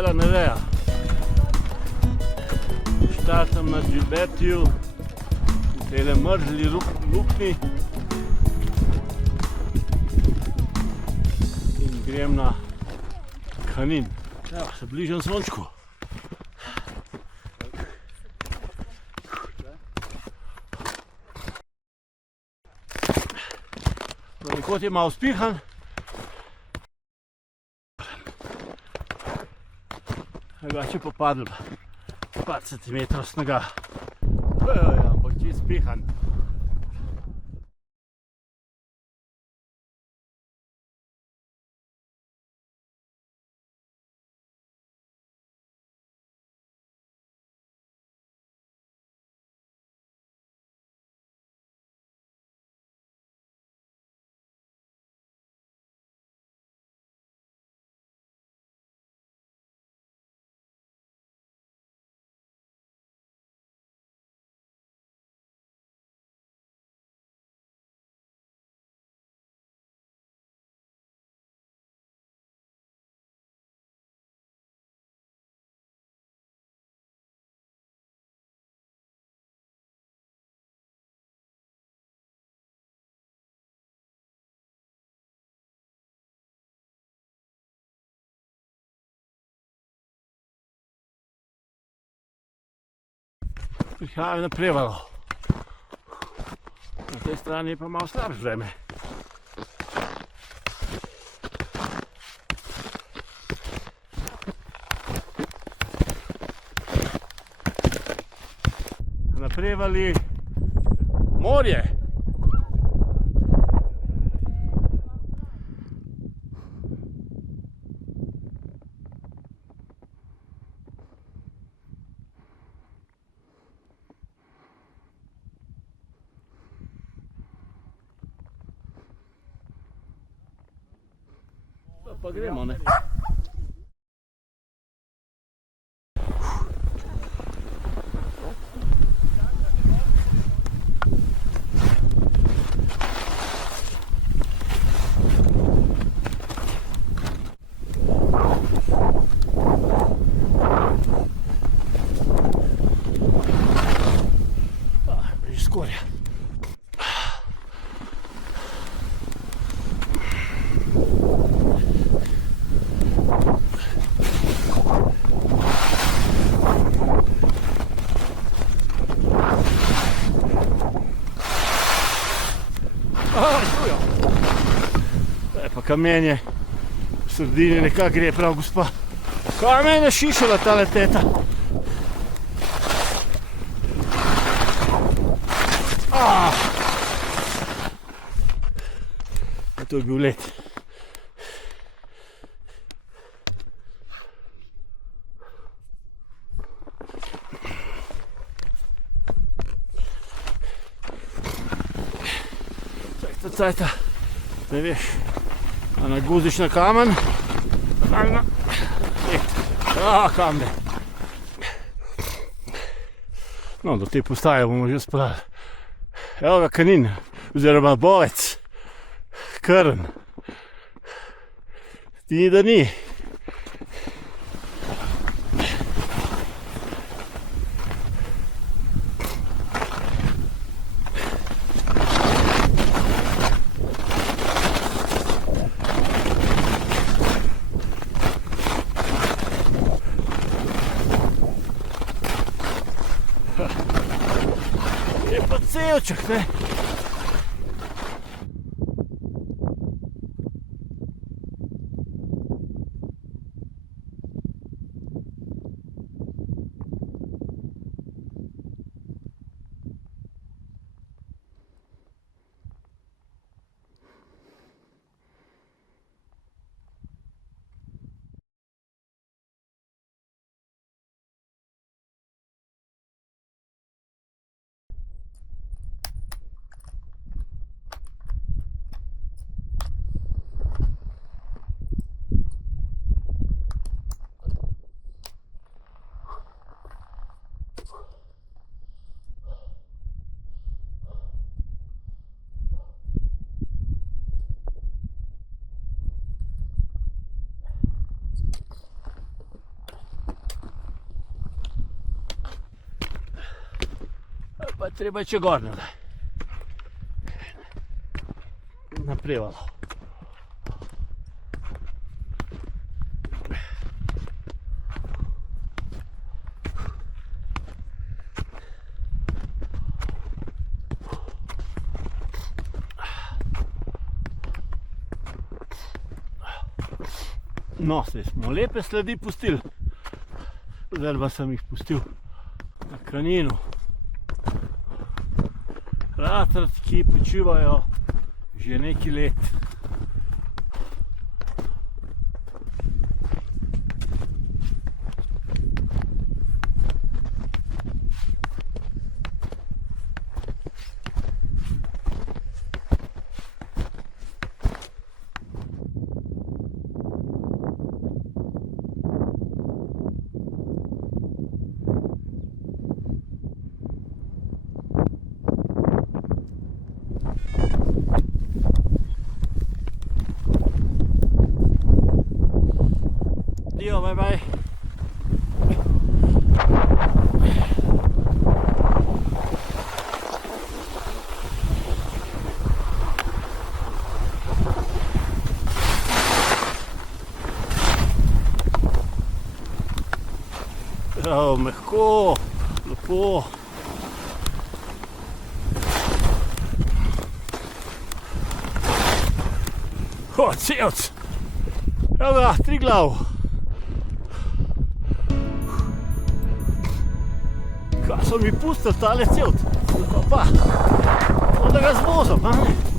Bela Neveja. Štartam na Gilbertiju, v tele mrzli luknji in grem na Kanin. Ja, se bližam sončku. Kot je malo spihan. Drugače pa padl par centimetrov snega. Ampak čist spihan. Prihajam na Prevalo. Na tej strani je pa malo slabše vreme. Na Prevali morje. Pa gremo, ne? Že skoraj. Pa kamenje v sredini nekako gre prav, gospa. Kaj me je našišala tale teta? To je bil let. Cajta, ne veš, a naguziš na kamen, ali na let. Kamne. No, do te postaje bomo že spravili. Evo ga Kanin, oziroma Bovec, Krn. Ti da ni. Je pa celček, ne? Pa je treba če gor nazaj. Naprevalo. No, saj smo lepe sledi pustili. Zdaj pa sem jih pustil na Kaninu. Ratrat, ki počivajo že nekaj let. Dio, bye bye. Oh, mehko, lepo. O, cevc. Evo ga, Triglav. Kaj so mi pustili tale cevc? Pa, da ga zvozam, a ne?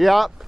Ja.